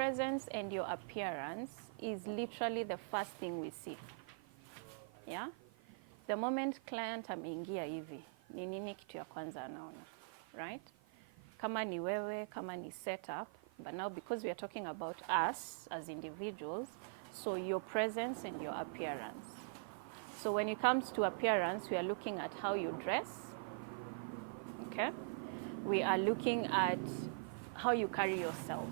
presence and your appearance is literally the first thing we see. Yeah? The moment client ameingia hivi, ni nini kitu ya kwanza anaona, right? Kama ni wewe, kama ni setup, but now because we are talking about us as individuals, so your presence and your appearance. So when it comes to appearance, we are looking at how you dress, okay? We are looking at how you carry yourself,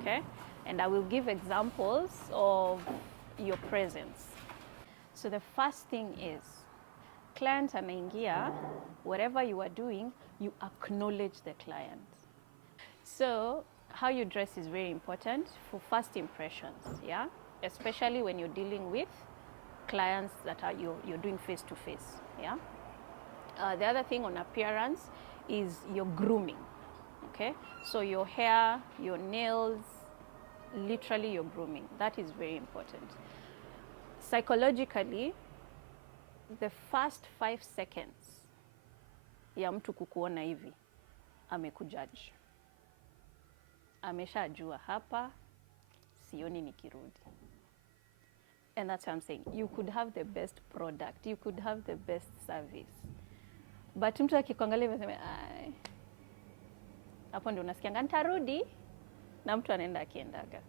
okay? And I will give examples of your presence. So the first thing is, client anaingia, whatever you are doing, you acknowledge the client. So how you dress is very important for first impressions, yeah? Especially when you're dealing with clients that are you're doing face-to-face, yeah? The other thing on appearance is your grooming, okay? So your hair, your nails, literally your grooming. That is very important. Psychologically, the first 5 seconds ya mtu kukuona hivi, amekujudge. Ameshajua hapa, sioni nikirudi. And that's what I'm saying. You could have the best product, you could have the best service. But mtu akikuangalia anasema, ai. Hapo ndio unasikia nitarudi, na mtu anaenda akiendaga.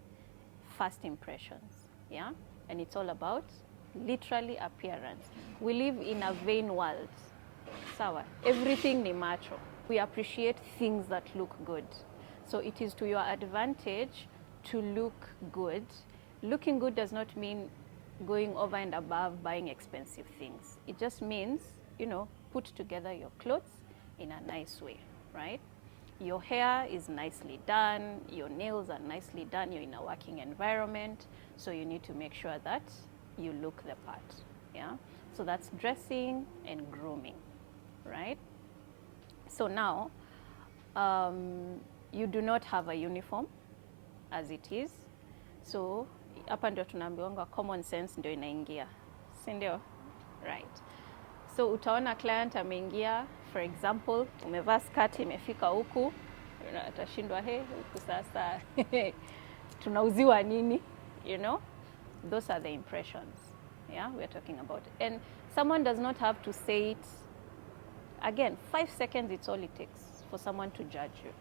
First impressions, yeah? And it's all about literally appearance. We live in a vain world. Sawa, everything ni macho. We appreciate things that look good. So it is to your advantage to look good. Looking good does not mean going over and above buying expensive things. It just means, you know, put together your clothes in a nice way, right? Your hair is nicely done, your nails are nicely done, you're in a working environment, so you need to make sure that you look the part, yeah? So that's dressing and grooming, right? So now, you do not have a uniform as it is, so hapa ndio tunaambiwa common sense ndio inaingia, si ndio? Right. So utaona client ameingia, for example, umevaa skirt imefika huku, atashindwa huku sasa tunauziwa nini, you know? Those are the impressions, yeah, we are talking about. And someone does not have to say it. Again, 5 seconds, it's all it takes for someone to judge you.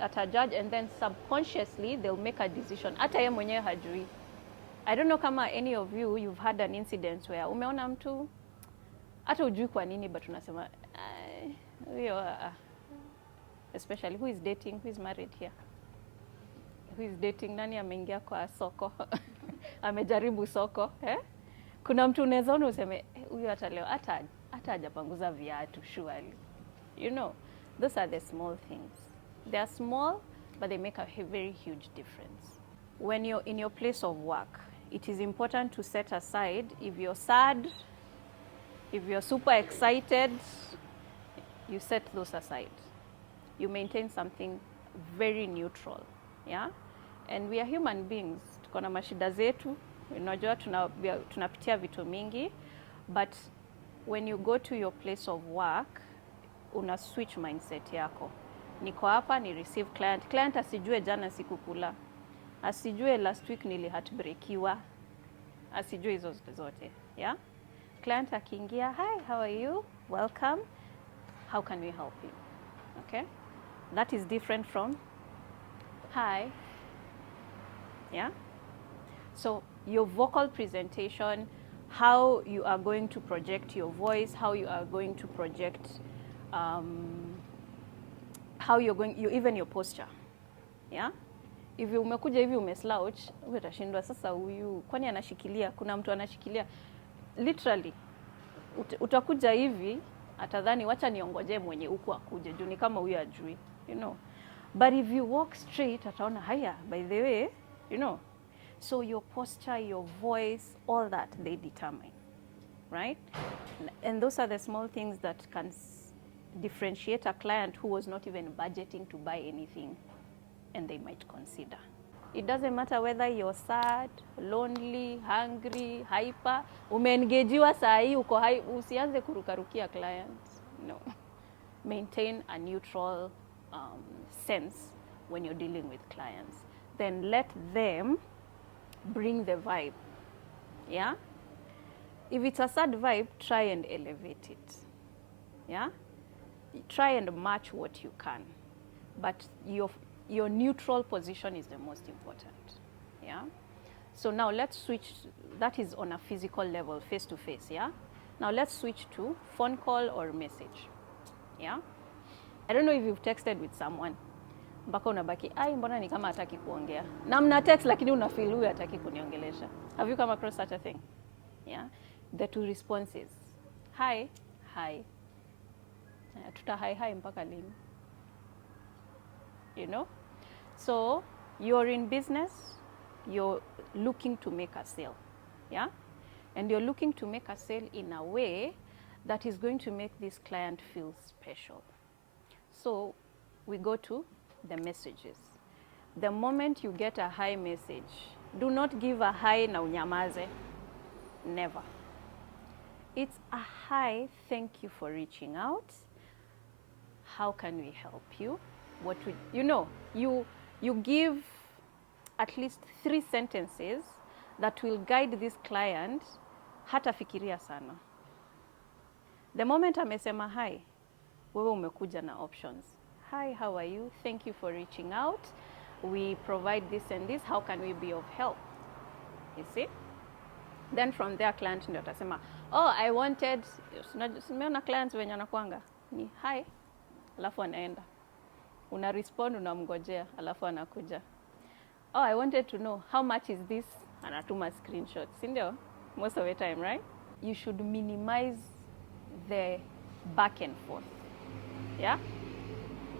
Ata judge, and then subconsciously they'll make a decision. Hata yeye mwenyewe hajui. I don't know kama any of you, you've had an incident where umeona mtu, hata hujui kwa nini, but unasema, huyo, especially who is dating, who is married here? Who is dating, nani ameingia kwa soko? Amejaribu soko, eh? Kuna mtu unaweza ona useme, huyo hata leo, hata hajapanguza viatu, surely. You know, those are the small things. They are small, but they make a very huge difference. When you're in your place of work, it is important to set aside, if you're sad, if you're super excited, you set those aside. You maintain something very neutral, yeah? And we are human beings. Tuko na mashida zetu, unajua tunapitia vitu mingi, but when you go to your place of work, una switch mindset yako. Niko hapa ni receive client. Client asijue jana sikukula. Asijue last week nili heartbreakiwa. Asijue hizo zote, yeah? Client akiingia, hi, how are you? Welcome. How can we help you? Okay? That is different from, hi. Yeah? So your vocal presentation, how you are going to project your voice, how you are going to project, how you're going, even your posture, yeah? If umekuja hivi umeslouch, utashindwa sasa huyu, kwani anashikilia, kuna mtu anashikilia. Literally, utakuja hivi, atadhani wacha niongoje mwenye huku akuje, juu ni kama huyu ajui, you know. But if you walk straight, ataona haya, by the way, you know. So your posture, your voice, all that, they determine, right? And those are the small things that can differentiate a client who was not even budgeting to buy anything, and they might consider. It doesn't matter whether you're sad, lonely, hungry, hyper, umeengajiwa saa hii, uko usianze kurukarukia clients. No. Maintain a neutral sense when you're dealing with clients. Then let them bring the vibe. Yeah? If it's a sad vibe, try and elevate it. Yeah? Try and match what you can. But your neutral position is the most important. Yeah? So now let's switch. That is on a physical level, face to face. Yeah? Now let's switch to phone call or message. Yeah? I don't know if you've texted with someone. Mpaka unabaki, ai mbona ni kama hataki kuongea. Na mna text lakini unafeel huyu hataki kuniongelesha. Have you come across such a thing? Yeah? The two responses. Hi, hi. Tuta hi mpaka lini. You know? So, you're in business, you're looking to make a sale. Yeah? And you're looking to make a sale in a way that is going to make this client feel special. So, we go to the messages. The moment you get a hi message, do not give a hi na unyamaze. Never. It's a hi, thank you for reaching out. How can we help you? What we, you give at least 3 sentences that will guide this client hata fikiria sana. The moment amesema hi, wewe umekuja na options. Hi, how are you? Thank you for reaching out. We provide this and this. How can we be of help? You see? Then from there, client ndio atasema, oh, I wanted, umeona clients wenye wanakuanga ni hi, alafu anaenda. Una respond, unamngojea, alafu anakuja. Oh, I wanted to know, how much is this? Anatuma screenshot. Si ndio? Most of the time, right? You should minimize the back and forth. Yeah?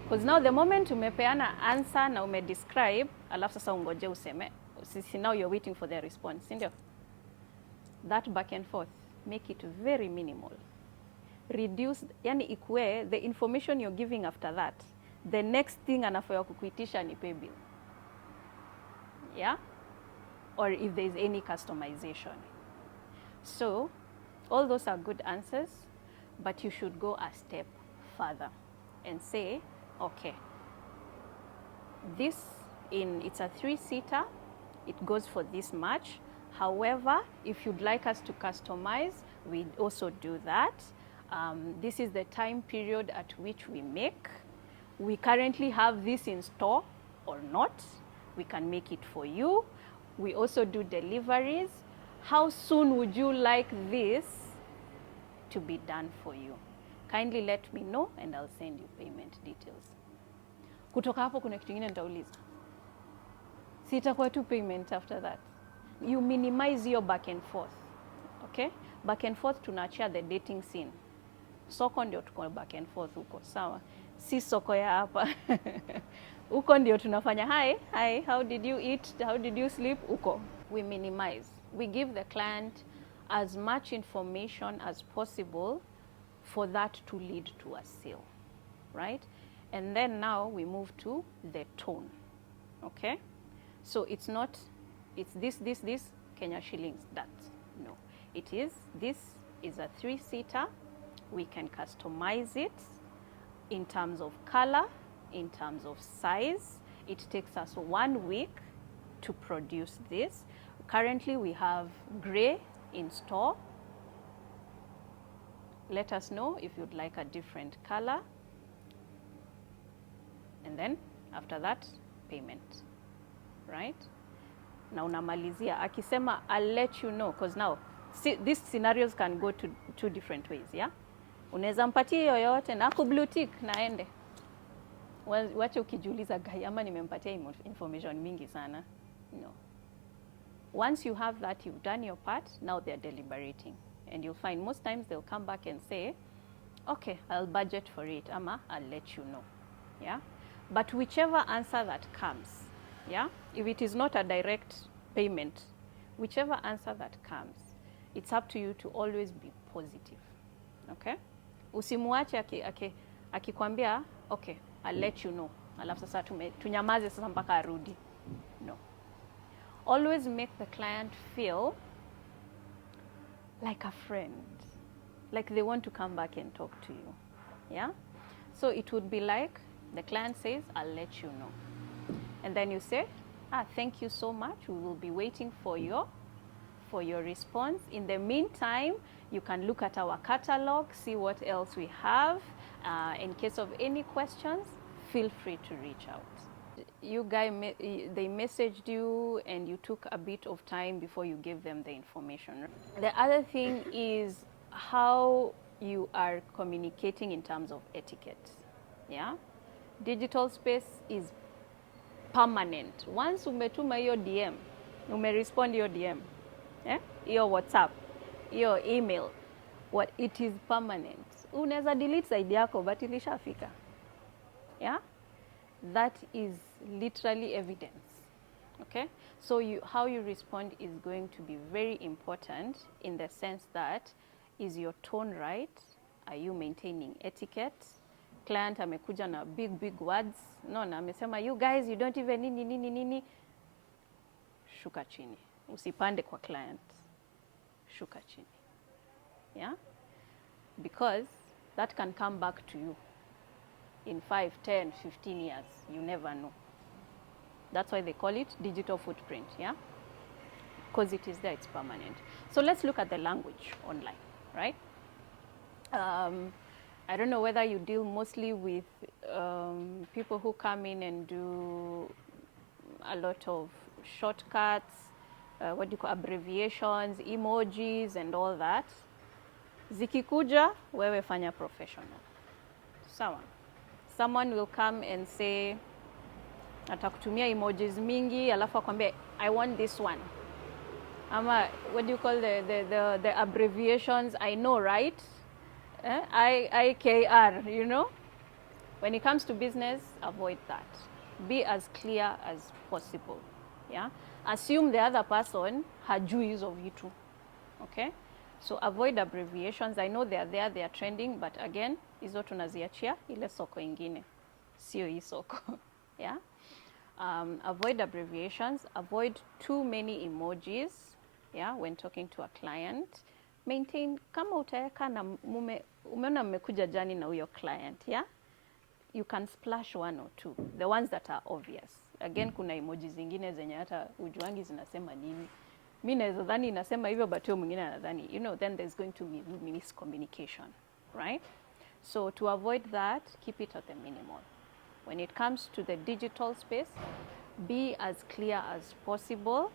Because now the moment umepeana answer na umedescribe, alafu sasa ungoje useme, now you're waiting for their response, si ndio? That back and forth, make it very minimal. Reduce, yani ikue, the information you're giving after that, the next thing anafaa kukuitisha ni pay bill. Yeah? Or if there is any customization. So, all those are good answers, but you should go a step further and say, okay, it's a 3-seater, it goes for this much. However, if you'd like us to customize, we also do that. This is the time period at which we make. We currently have this in store or not. We can make it for you. We also do deliveries. How soon would you like this to be done for you? Kindly let me know and I'll send you payment details. Kutoka hapo kuna kitu kingine nitauliza. Sitakuwa tu payment after that. You minimize your back and forth. Okay? Back and forth tunaachia the dating scene. Soko ndio tuko back and forth huko. Sawa? Si soko ya hapa. Huko ndio tunafanya hi, how did you eat? How did you sleep? Huko. We minimize. We give the client as much information as possible for that to lead to a sale, right? And then now we move to the tone, okay? So it's not, it's this, Kenya shillings, that. No. This is a 3-seater. We can customize it in terms of color, in terms of size. It takes us 1 week to produce this. Currently we have gray in store. Let us know if you'd like a different color. And then after that, payment, right? Na unamalizia, akisema I'll let you know, because now these scenarios can go to 2 different ways, yeah? Unaweza mpatie yoyote na ako blue tick na ende. Wache ukijiuliza gai ama nimempatia information mingi sana. No. Once you have that, you've done your part, now they're deliberating. And you'll find most times they'll come back and say, okay, I'll budget for it, ama I'll let you know, yeah? But whichever answer that comes, yeah? If it is not a direct payment, whichever answer that comes, it's up to you to always be positive, okay? Usimuache akikwambia, okay, I'll let you know. Alafu sasa tunyamaze sasa mpaka arudi. No. Always make the client feel like a friend, like they want to come back and talk to you, yeah? So it would be like, the client says, I'll let you know. And then you say, thank you so much. We will be waiting for your response. In the meantime, you can look at our catalog, see what else we have. In case of any questions, feel free to reach out. You guys, they messaged you and you took a bit of time before you gave them the information. The other thing is how you are communicating in terms of etiquette. Yeah, digital space is permanent. Once umetuma hiyo DM, umerespond hiyo DM, hiyo WhatsApp, hiyo email, it is permanent. Unaweza delete side yako but ilishafika. Yeah, that is literally evidence. Okay, so how you respond is going to be very important in the sense that, is your tone right? Are you maintaining etiquette? Client amekuja na big words, no, na amesema you guys you don't even nini. Shuka chini, usipande kwa client, shuka chini. Yeah, because that can come back to you in 5, 10, 15 years. You never know. That's why they call it digital footprint. Yeah, because it is there, it's permanent. So let's look at the language online, right? I don't know whether you deal mostly with people who come in and do a lot of shortcuts, what do you call, abbreviations, emojis and all that. Zikikuja, wewe fanya professional. Someone will come and say, atakutumia emojis mingi, alafu akwambia, I want this one. Ama, what do you call the abbreviations? I know, right? IKR, you know? When it comes to business, avoid that. Be as clear as possible. Yeah? Assume the other person hajui hizo vitu. Okay? So avoid abbreviations. I know they are there, they are trending, but again, hizo tunaziachia ile soko ingine. Sio hii soko. Yeah? Avoid abbreviations. Avoid too many emojis. Yeah, when talking to a client. Maintain, kama utaweka na umeona mmekuja jani na huyo client, yeah? You can splash one or two, the ones that are obvious. Again, kuna emojis zingine zenye hata ujuangi zinasema nini. Mimi naweza dhani inasema hivyo, but huyo mwingine anadhani, you know, then there's going to be miscommunication, right? So to avoid that, keep it at the minimal. When it comes to the digital space, be as clear as possible.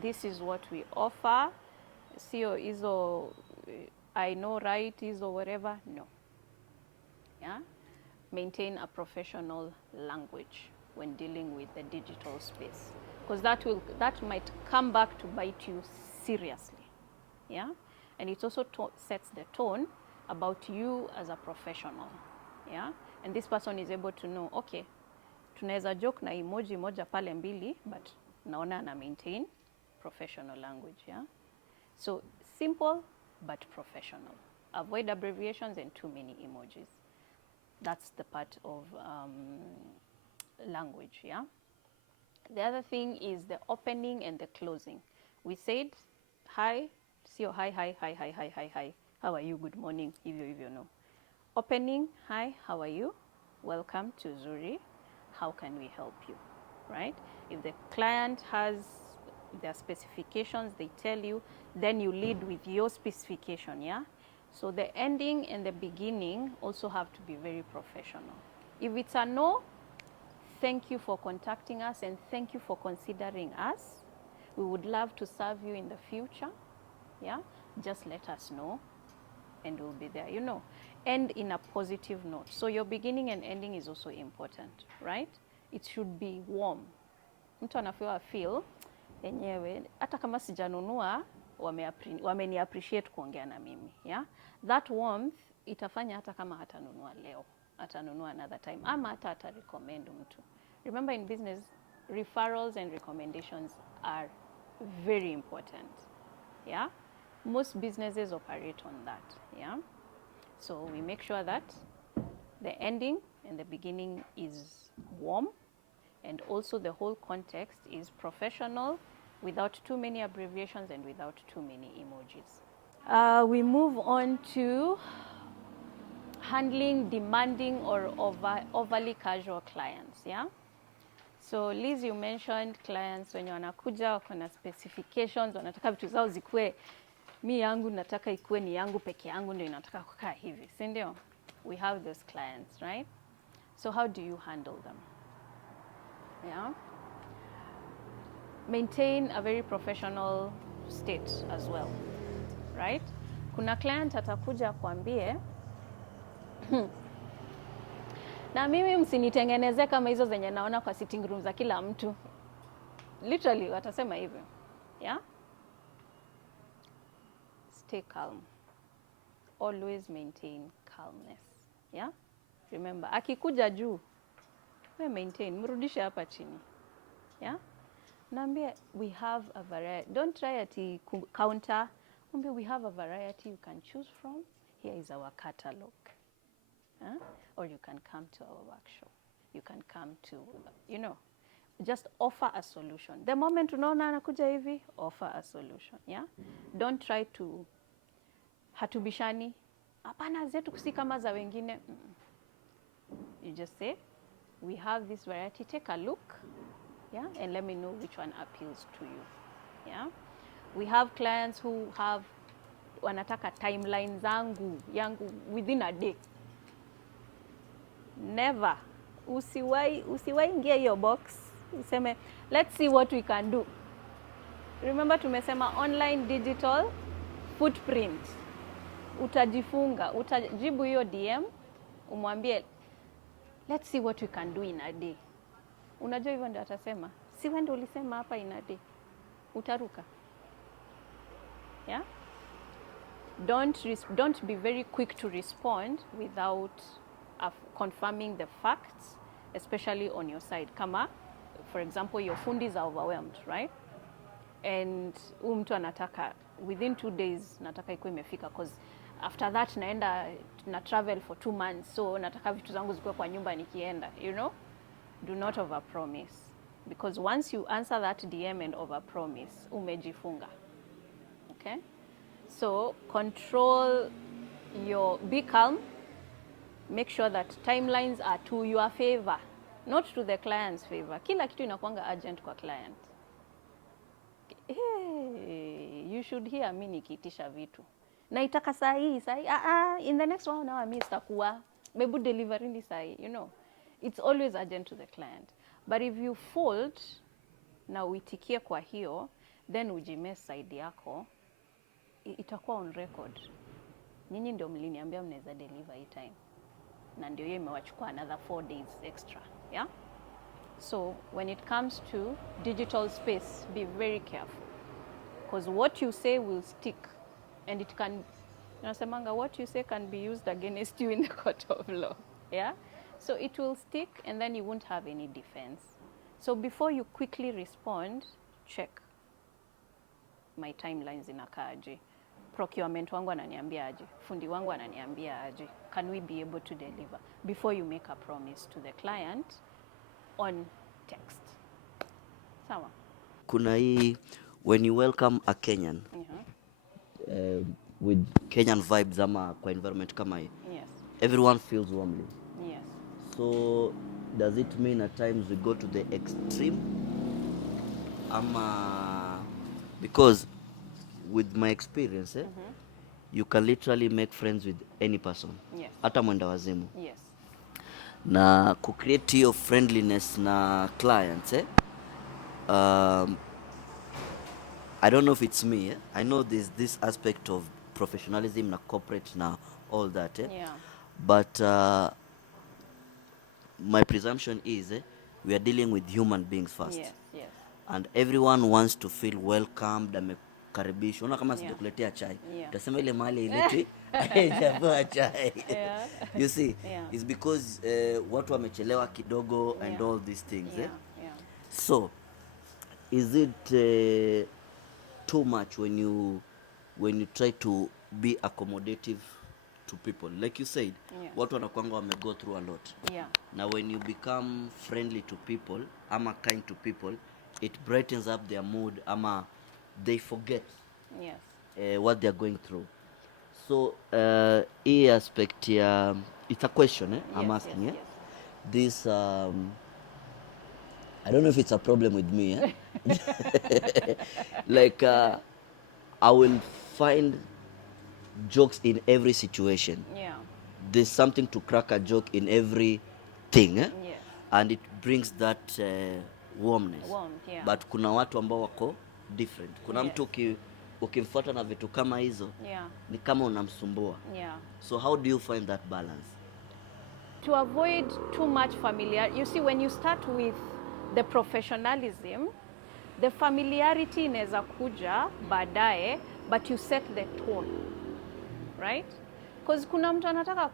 This is what we offer. Sio hizo I know, right, hizo whatever. No. Yeah? Maintain a professional language when dealing with the digital space, because that might come back to bite you seriously. Yeah? And it also sets the tone about you as a professional. Yeah? And this person is able to know, okay, tunaweza joke na emoji moja pale mbili, but naona na maintain professional language. Yeah? So simple but professional. Avoid abbreviations and too many emojis. That's the part of language, yeah? The other thing is the opening and the closing. We said, hi, sio hi, how are you, good morning, hivyo no. Opening, hi, how are you? Welcome to Zuri. How can we help you, right? If the client has their specifications, they tell you, then you lead with your specification, yeah? So the ending and the beginning also have to be very professional. If it's a no, thank you for contacting us and thank you for considering us. We would love to serve you in the future, yeah? Just let us know and we'll be there, you know. End in a positive note. So your beginning and ending is also important, right? It should be warm. Mtu anafiwa feel enyewe hata kama sijanunua wameni appreciate kuongea na mimi, yeah? That warmth itafanya hata kama hatanunua leo, atanunua another time, ama hata recommend mtu. Remember, in business, referrals and recommendations are very important, yeah? Most businesses operate on that, yeah? So we make sure that the ending and the beginning is warm, and also the whole context is professional, without too many abbreviations and without too many emojis. We move on to handling demanding or overly casual clients, yeah? So Liz, you mentioned clients wenye wanakuja wako na specifications, wanataka vitu zao zikuwe, mi yangu nataka ikuwe ni yangu peke yangu ndio inataka kukaa hivi, si ndio? We have those clients, right? So how do you handle them? Yeah. Maintain a very professional state as well, right? Kuna client atakuja kuambie na mimi msinitengeneze kama hizo zenye naona kwa sitting room za kila mtu. Literally watasema hivyo. Yeah? Stay calm. Always maintain calmness. Yeah? Remember, akikuja juu, we maintain, mrudishe hapa chini. Yeah? Naambia, we have a variety. Don't try ati counter. Naambia, we have a variety you can choose from. Here is our catalog. Or you can come to our workshop. You can come to, just offer a solution. The moment unaona anakuja hivi, offer a solution. Yeah? Don't try to hatubishani. Hapana zetu si kama za wengine. You just say, we have this variety. Take a look. Yeah? And let me know which one appeals to you. Yeah? We have clients who have wanataka timeline yangu within a day. Never. Usiwai ingia hiyo box. Useme, let's see what we can do. Remember tumesema online digital footprint. Utajifunga, utajibu hiyo DM, umwambie, let's see what we can do in a day. Unajua hivyo ndio atasema. Si wewe ndio ulisema hapa in a day. Utaruka. Yeah? Don't be very quick to respond without confirming the facts, especially on your side. Kama, for example, your fundis are overwhelmed, right? And mtu anataka, within 2 days, nataka ikuwe imefika, because after that naenda na travel for 2 months, so nataka vitu zangu zikuwe kwa nyumba nikienda, Do not overpromise. Because once you answer that DM and overpromise, umejifunga. Okay? So, be calm. Make sure that timelines are to your favor, not to the client's favor. Kila kitu inakuanga urgent kwa client. Hey, you should hear me nikiitisha vitu. Naitaka saa hii. In the next 1 hour mimi sitakuwa. Maybe delivery ni saa hii, It's always urgent to the client. But if you fold na uitikie kwa hiyo, then ujimess side yako, itakuwa on record. Nyinyi ndio mliniambia mnaweza deliver hii time. Na ndio hiyo imewachukua another 4 days extra. Yeah? So when it comes to digital space, be very careful. Because what you say will stick. And it can, nasemanga, what you say can be used against you in the court of law. Yeah? So it will stick and then you won't have any defense. So before you quickly respond, check. My timelines inakaaje? Procurement wangu ananiambia aje? Fundi wangu ananiambia aje? Can we be able to deliver? Before you make a promise to the client on text. Sawa? Kuna hii, when you welcome a Kenyan, with Kenyan vibes ama kwa environment kama hii, yes, everyone feels warmly. Yes. So does it mean at times we go to the extreme? Because with my experience, you can literally make friends with any person. Yes. Hata mwenda wazimu. Yes. Na kucreate your friendliness na clients, I don't know if it's me. I know there's this aspect of professionalism na corporate na all that. Yeah. But my presumption is we are dealing with human beings first. Yes, yes. And everyone wants to feel welcomed, amekaribishwa. Unaona kama sijakuletea chai. Utasema ile mahali iletwi haijapewa chai. Yeah. You see, yeah. It's because watu wamechelewa kidogo and all these things. Yeah. So, is it too much when you try to be accommodative to people? Like you said, watu wanakuanga wame-go through a lot. Yeah. Now when you become friendly to people, ama kind to people, it brightens up their mood, ama they forget what they're going through. So, hii aspect ya, it's a question, I'm asking. Yes. This I don't know if it's a problem with me. Like, I will find jokes in every situation. Yeah. There's something to crack a joke in every thing. Yes. And it brings that warmness. Warmth, yeah. But kuna watu ambao wako different. Kuna Yes. mtu ukimfuata na vitu kama hizo, yeah. ni kama unamsumbua. Yeah. So how do you find that balance? To avoid too much familiarity, you see, when you start with the professionalism, the familiarity inaweza kuja baadaye, but you set the tone, right? Because kuna mtu anataka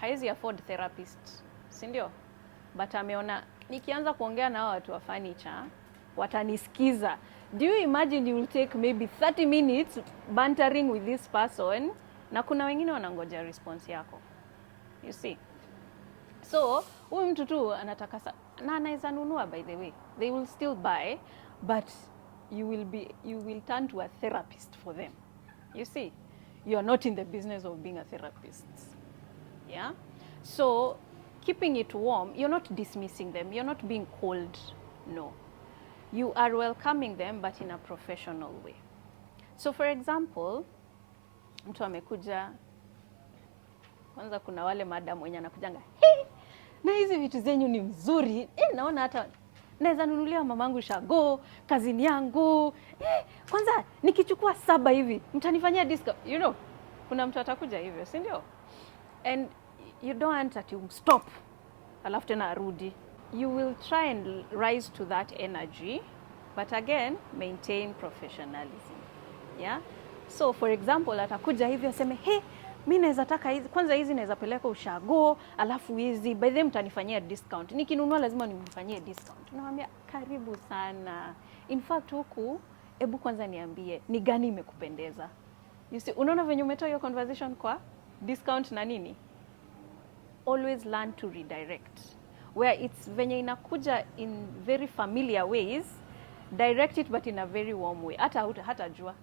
haizi afford therapist, si ndio? But ameona nikianza kuongea na watu wa furniture watanisikiza. Do you imagine you will take maybe 30 minutes bantering with this person, na kuna wengine wanangoja response yako, you see? So huyu mtu tu anataka na anaweza nunua, by the way, they will still buy, but you will turn to a therapist for them, you see? You are not in the business of being a therapist. Yeah? So keeping it warm, you're not dismissing them, you're not being cold, no. You are welcoming them, but in a professional way. So for example, mtu amekuja, kwanza kuna wale madam wenye anakujanga, hey, na hizi vitu zenyu ni mzuri, naona hata naweza nunulia mamangu shago, kazini yangu, kwanza nikichukua 7 hivi, mtanifanyia discount, you know. Kuna mtu atakuja hivyo, si ndio? And you don't want that you stop, alafu tena arudi. You will try and rise to that energy, but again, maintain professionalism. Yeah? So for example, atakuja hivi aseme, hey, mimi naweza taka hizi, kwanza hizi naweza peleka ushago, alafu hizi by them mtanifanyia discount. Nikinunua lazima nimfanyie discount. Namwambia karibu sana. In fact huku, hebu kwanza niambie ni gani imekupendeza. You see, unaona venye umetoa hiyo conversation kwa discount na nini? Always learn to redirect. Where it's venye inakuja in very familiar ways, direct it but in a very warm way. Hata jua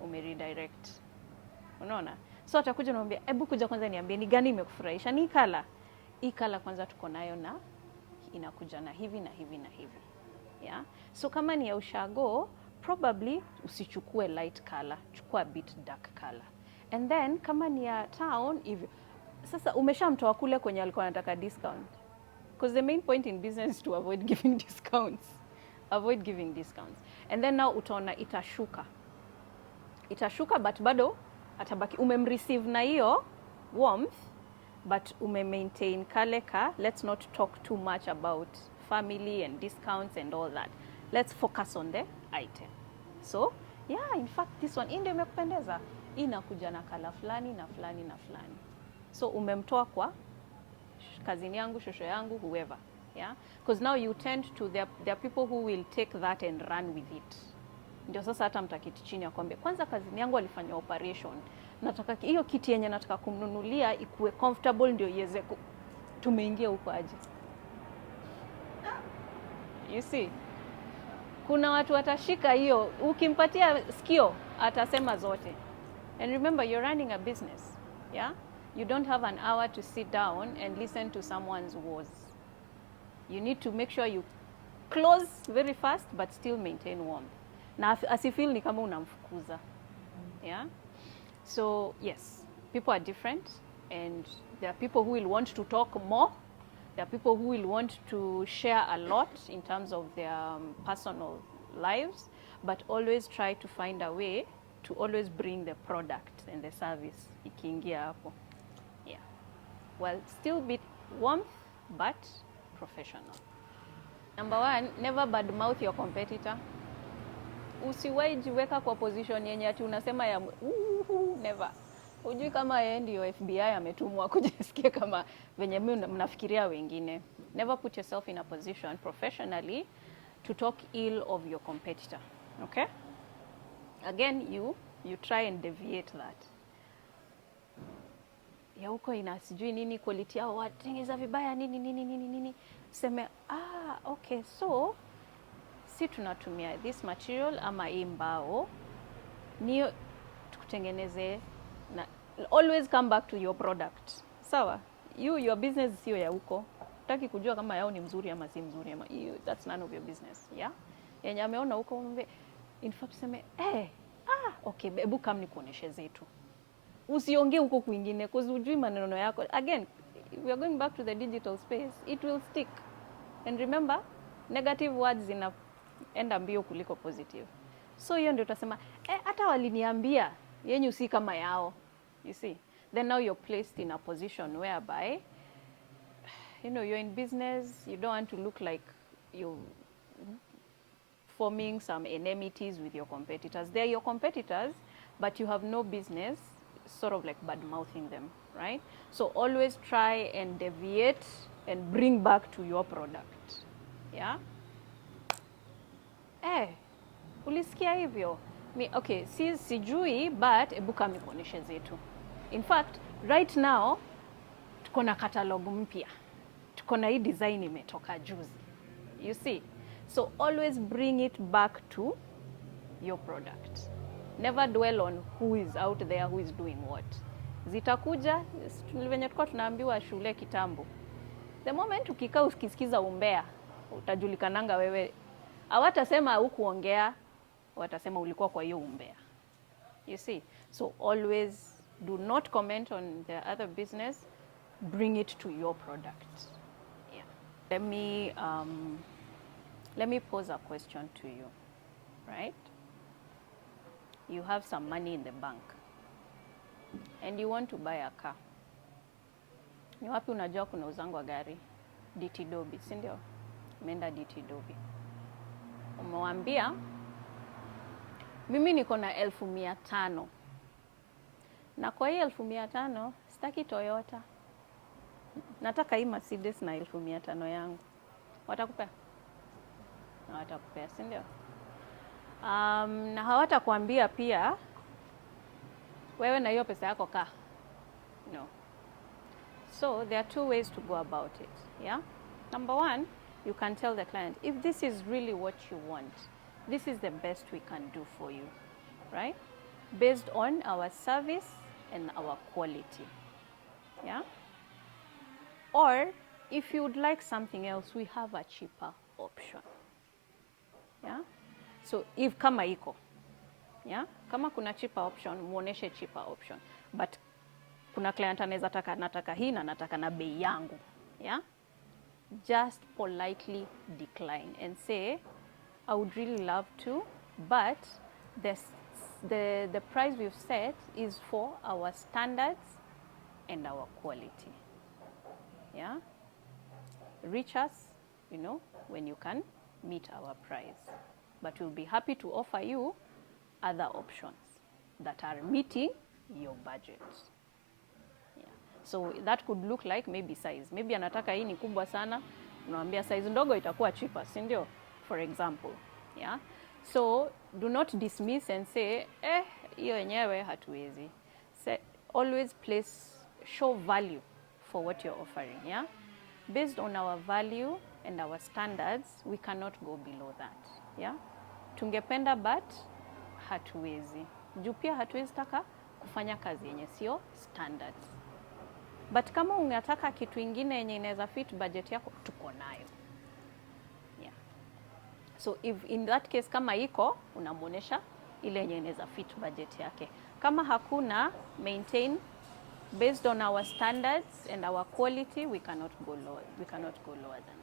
umeredirect. Unaona? So atakuja naambia, hebu kuja kwanza niambie ni gani imekufurahisha. Ni kala. Hii kala kwanza tuko nayo na inakuja na hivi na hivi na hivi. Yeah? So kama ni ya ushago, probably usichukue light color, chukua a bit dark color. And then kama ni ya town hivyo. Sasa umeshamtoa kule kwenye alikuwa anataka discount. Because the main point in business is to avoid giving discounts. Avoid giving discounts. And then now utaona itashuka. Itashuka but bado atabaki umemreceive na hiyo warmth, but maintain kaleka. Let's not talk too much about family and discounts and all that. Let's focus on the item. So, yeah, in fact this one ndio imekupendeza. Inakuja na kala fulani na fulani na fulani. So umemtoa kwa kazini yangu, shosho yangu, whoever. Yeah? Because now you tend to, there are people who will take that and run with it. Ndio sasa hata mtakiti chini akwambia, kwanza kazini yangu alifanya operation. Nataka hiyo kiti yenye nataka kumnunulia ikuwe comfortable ndio iweze tumeingia huko aje. You see? Kuna watu watashika hiyo, ukimpatia sikio atasema zote. And remember, you're running a business. Yeah? You don't have an hour to sit down and listen to someone's woes. You need to make sure you close very fast but still maintain warmth. Na asifeel ni kama unamfukuza. Yeah? So, yes, people are different and there are people who will want to talk more. There are people who will want to share a lot in terms of their personal lives, but always try to find a way to always bring the product and the service ikiingia hapo. Yeah. Well, still be warmth but professional. Number 1, never badmouth your competitor. Usiwahi jiweka kwa position yenye ati unasema ya never. Hujui kama yeye ndio FBI ametumwa kujisikia kama venye mnafikiria wengine. Never put yourself in a position professionally to talk ill of your competitor. Okay? Again, you try and deviate that. Ya huko ina sijui nini quality yao watengeza vibaya nini. Seme, okay, so si tunatumia this material ama hii mbao ni tukutengeneze na always come back to your product. Sawa? Your business sio ya huko. Hutaki kujua kama yao ni mzuri ama si mzuri ama that's none of your business, yeah? Yenye ameona huko mwambie, in fact seme, okay, hebu come nikuoneshe zetu. Usiongee huko kwingine cause hujui maneno yako. Again, we are going back to the digital space. It will stick. And remember, negative words zinaenda mbio kuliko positive. So hiyo ndio utasema, hata waliniambia yenyu si kama yao. You see? Then now you're placed in a position whereby, you know, you're in business, you don't want to look like you're forming some enmities with your competitors. They're your competitors, but you have no business sort of like bad-mouthing them, right? So always try and deviate and bring back to your product, yeah? Ulisikia hivyo? Okay, sijui, but ebu kama nikuoneshe zetu. In fact, right now, tuko na catalog mpya. Tuko na hii design imetoka juzi. You see? So always bring it back to your product. Never dwell on who is out there, who is doing what. Zitakuja, venye tulikuwa tunaambiwa shule kitambo. The moment ukikaa ukisikiza umbea, utajulikananga wewe. Hawatasema hukuongea, watasema ulikuwa kwa hiyo umbea. You see? So always do not comment on the other business, bring it to your product. Yeah. Let me pose a question to you, right? You have some money in the bank and you want to buy a car. Ni wapi unajua kuna uzangwa gari? DT Dobi, si ndio? Umeenda DT Dobi. Umewambia, mimi niko na 1500. Na kwa hii 1500, sitaki Toyota. Nataka hii Mercedes na 1500 yangu. Watakupea? Na watakupea, si ndio? Na hawatakwambia pia wewe na hiyo pesa yako kaa. No. So there are two ways to go about it, yeah? Number one, you can tell the client, if this is really what you want, this is the best we can do for you, right? Based on our service and our quality, yeah? Or if you would like something else, we have a cheaper option, yeah? So if kama iko, yeah? Kama kuna cheaper option, muoneshe cheaper option. But kuna client anaweza nataka hii na nataka na bei yangu, yeah? Just politely decline and say, I would really love to, but the price we've set is for our standards and our quality, yeah? Reach us, you know, when you can meet our price. But we'll be happy to offer you other options that are meeting your budget. Yeah. So that could look like maybe size. Maybe anataka hii ni kubwa sana, unamwambia size ndogo itakuwa cheaper, si ndio? For example, yeah? So do not dismiss and say, hiyo yenyewe hatuwezi. Always show value for what you're offering, yeah? Based on our value and our standards, we cannot go below that, yeah? Tungependa but hatuwezi. Juu pia hatuwezi taka kufanya kazi yenye sio standards. But kama unataka kitu ingine yenye inaweza fit budget yako, tuko nayo. Yeah. So if in that case kama iko, unamuonesha ile yenye inaweza fit budget yake. Kama hakuna, maintain based on our standards and our quality, we cannot go lower than